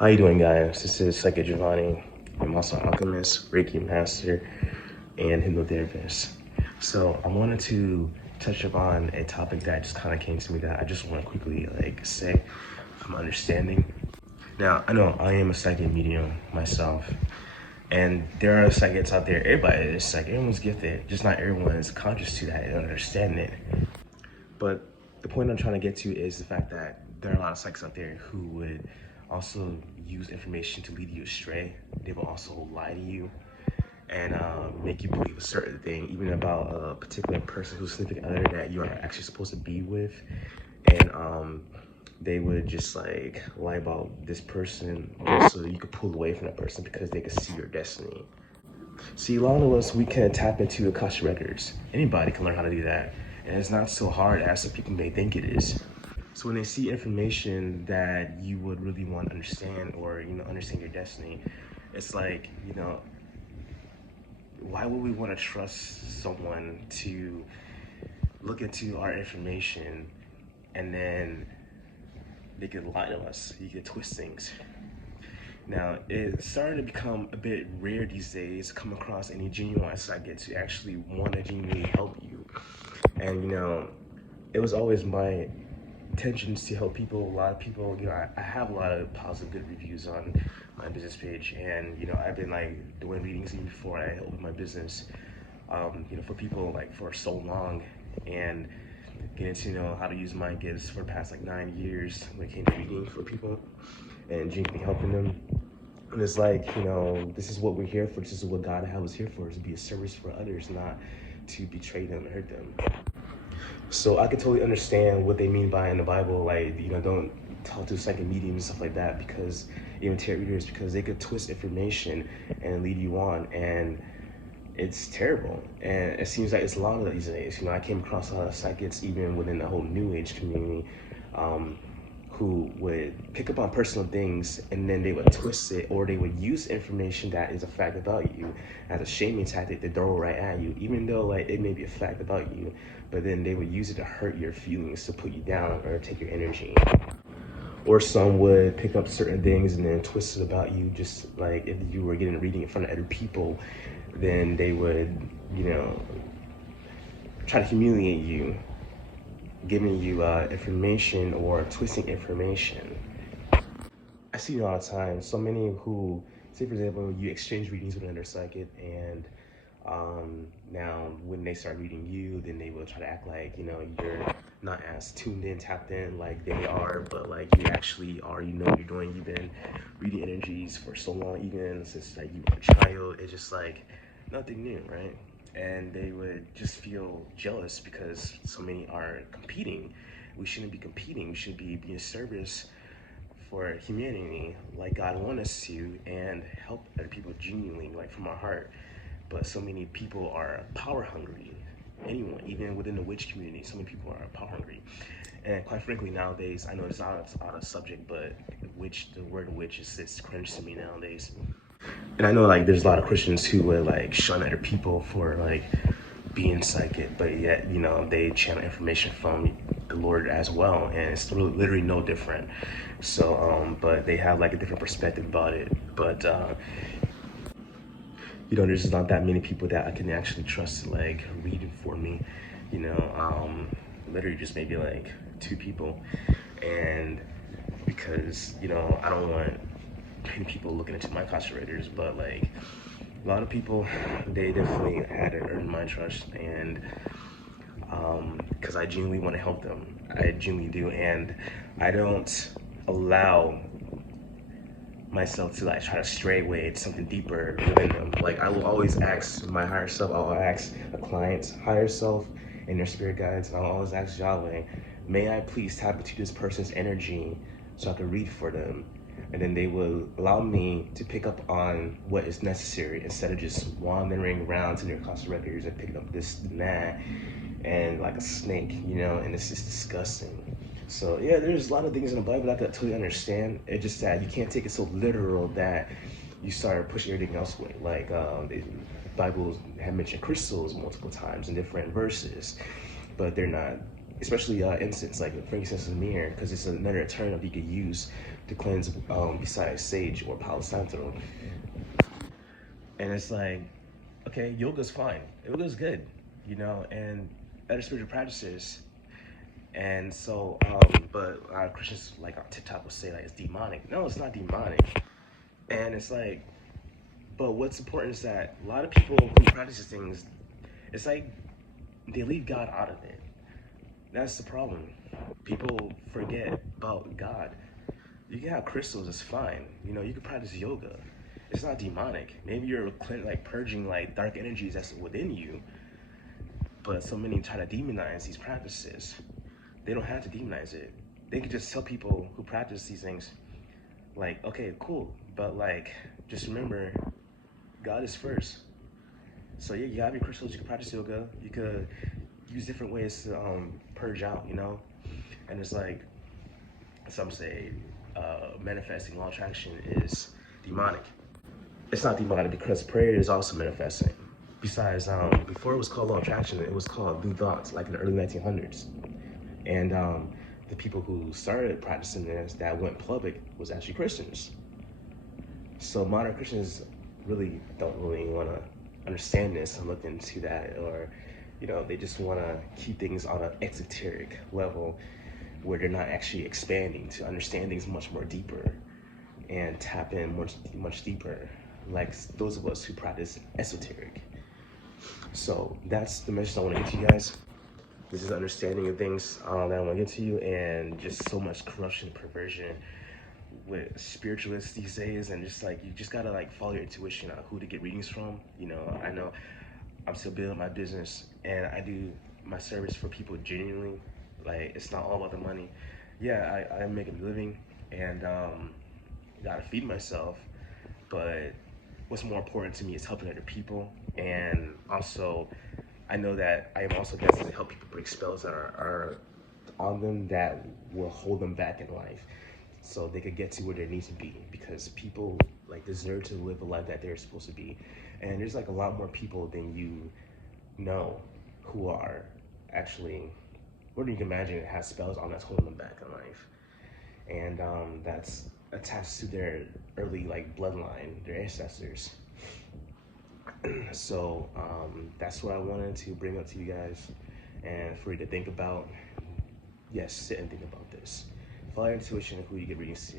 How you doing, guys? This is Psychic Giovanni. I'm also an alchemist, Reiki master, and hypnotherapist. So I wanted to touch upon a topic that just kind of came to me that I just want to quickly say from understanding. Now, I know I am a psychic medium myself, and there are psychics out there. Everybody is psychic. Everyone's gifted. Just not everyone is conscious to that and understand it. But the point I'm trying to get to is the fact that there are a lot of psychics out there who would also use information to lead you astray. They will also lie to you and make you believe a certain thing, even about a particular person who's significant other that you are actually supposed to be with. And they would just lie about this person just so you could pull away from that person because they could see your destiny. See, a lot of us, we can tap into Akasha records. Anybody can learn how to do that. And it's not so hard as some people may think it is. So when they see information that you would really want to understand or, understand your destiny, it's like, why would we want to trust someone to look into our information and then they could lie to us, you could twist things. Now, it's starting to become a bit rare these days to come across any genuine psychic to actually want to genuinely help you. And, it was always my intentions to help people. A lot of people, I have a lot of positive, good reviews on my business page. And, I've been doing readings even before I opened my business, for people for so long. And getting to know how to use my gifts for the past 9 years when it came to reading for people and genuinely helping them. And it's this is what we're here for. This is what God has us here for, is to be a service for others, not to betray them and hurt them. So I can totally understand what they mean by in the Bible, don't talk to psychic mediums and stuff like that, because even tarot readers, because they could twist information and lead you on, and it's terrible. And it seems like it's a lot of these days. I came across a lot of psychics even within the whole New Age community, who would pick up on personal things and then they would twist it, or they would use information that is a fact about you as a shaming tactic to throw right at you, even though it may be a fact about you, but then they would use it to hurt your feelings, to put you down or take your energy. Or some would pick up certain things and then twist it about you, just like if you were getting a reading in front of other people, then they would, try to humiliate you, giving you information or twisting information. I see it all the time. So many who, say for example, you exchange readings with another psychic, and now when they start reading you, then they will try to act like, you're not as tuned in, tapped in like they are, but you actually are, what you're doing. You've been reading energies for so long, even since you were a child. It's just nothing new, right? And they would just feel jealous because so many are competing. We shouldn't be competing. We should be being service for humanity like God wants us to, and help other people genuinely, from our heart. But so many people are power hungry. Anyone, even within the witch community, so many people are power hungry. And quite frankly, nowadays, I know it's out of subject, but the word witch is cringe to me nowadays. And I know there's a lot of Christians who would shun other people for being psychic, but yet they channel information from the Lord as well, and it's literally no different. So but they have a different perspective about it. But there's not that many people that I can actually trust to read for me. Literally just maybe 2 people, and because I don't want many people looking into my Akasha records, but a lot of people, they definitely had to earn my trust, and because I genuinely want to help them. I genuinely do, and I don't allow myself to try to stray away to something deeper within them. I will always ask my higher self, I'll ask a client's higher self and their spirit guides, and I'll always ask Yahweh, may I please tap into this person's energy so I can read for them? And then they will allow me to pick up on what is necessary instead of just wandering around to their Akasha records and picking up this and that, and like a snake, and it's just disgusting. So yeah, there's a lot of things in the Bible that I totally understand. It's just that you can't take it so literal that you start pushing everything else away. The Bible have mentioned crystals multiple times in different verses, but they're not especially incense, like frankincense and myrrh, because it's another alternative you could use to cleanse besides sage or palo santo. And it's like, okay, yoga's fine. Yoga's good, you know, and other spiritual practices. And so, but Christians like on TikTok will say like it's demonic. No, it's not demonic. And it's like, but what's important is that a lot of people who practice these things, it's like they leave God out of it. That's the problem. People forget about God. You can have crystals, it's fine. You know, you can practice yoga. It's not demonic. Maybe you're like purging like dark energies that's within you. But so many try to demonize these practices. They don't have to demonize it. They can just tell people who practice these things, like, okay, cool, but like, just remember, God is first. So yeah, you have your crystals. You can practice yoga. You could use different ways to purge out, you know. And it's like some say, manifesting law of attraction is demonic. It's not demonic because prayer is also manifesting. Besides, before it was called law of attraction, it was called new thoughts, like in the early 1900s. And the people who started practicing this that went public was actually Christians. So modern Christians really don't really want to understand this and look into that, or, you know, they just want to keep things on an esoteric level where they're not actually expanding to understand things much more deeper and tap in much deeper, like those of us who practice esoteric. So that's the message I want to get to you guys. This is understanding of things that I want to get to you, and just so much corruption, perversion with spiritualists these days, and just like you just gotta like follow your intuition on who to get readings from. You know, I know I'm still building my business, and I do my service for people genuinely. Like, it's not all about the money. Yeah, I'm making a living, and gotta feed myself, but what's more important to me is helping other people. And also, I know that I am also destined to help people break spells that are on them that will hold them back in life, so they could get to where they need to be, because people like deserve to live a life that they're supposed to be. And there's like a lot more people than you know who are actually, what do you imagine, it has spells on that's holding them back in life. And that's attached to their early like bloodline, their ancestors. So that's what I wanted to bring up to you guys, and for you to think about. Yes, sit and think about this. Follow your intuition of who you get readings to.